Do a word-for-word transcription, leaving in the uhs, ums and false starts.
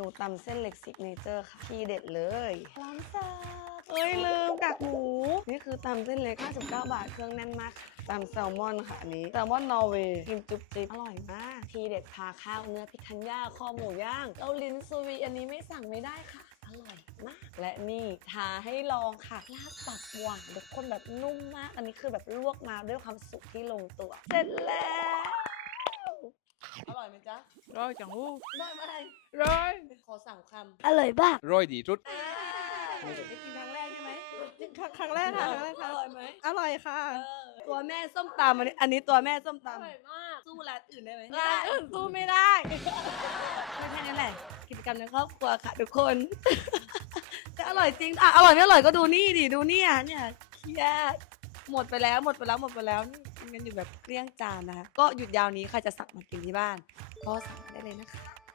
ตำเส้นเล็กซิกเนเจอร์ค่ะที่เด็ดเลยร้านซาเอ้ยลืมกากหมูนี่คือตำเส้นเล็กห้าสิบเก้าบาทเครื่องแน่นมากค่ะตำแซลมอนค่ะอันนี้แซลมอนนอร์เวย์กินจุ๊บจิ๊บอร่อยมากทีเด็ดพาข้าวเนื้อพิคันย่าคอหมูย่างแล้วลิ้นซูวีอันนี้ไม่สั่งไม่ได้ค่ะอร่อยมากและนี่ทาให้ลองค่ะลาบปักหวานทุกคนแบบนุ่มมากอันนี้คือแบบลวกมาด้วยความสุกที่ลงตัวเสร็จแล้วอร่อยไหมจ๊ะร้อยจังหู้อร่อยไหมร้อยขอสามคำอร่อยบ้าร้อยดีสุดได้กินครั้งแรกใช่ไหมครั้งแรกค่ะครั้งแรกอค่ะร่อยไหมอร่อยค่ะตัวแม่ส้มตำอันนี้อันนี้ตัวแม่ส้มตำอร่อยมากสู้ร้านอื่นได้ไหมร้านอื่นสู้ไม่ได้ไม่แค่นั้นแหละ กิจกรรมในครอบครัวค่ะทุกคน แต่อร่อยจริงอ่ะอร่อยไม่อร่อยก็ดูนี่ดิดูเนี่ยเนี่ยเครียดหมดไปแล้วหมดไปแล้วหมดไปแล้วนี่กินกันอยู่แบบเกลี้ยงจานนะคะก็หยุดยาวนี้ใครจะสั่งมากินที่บ้านก็สั่งได้เลยนะคะ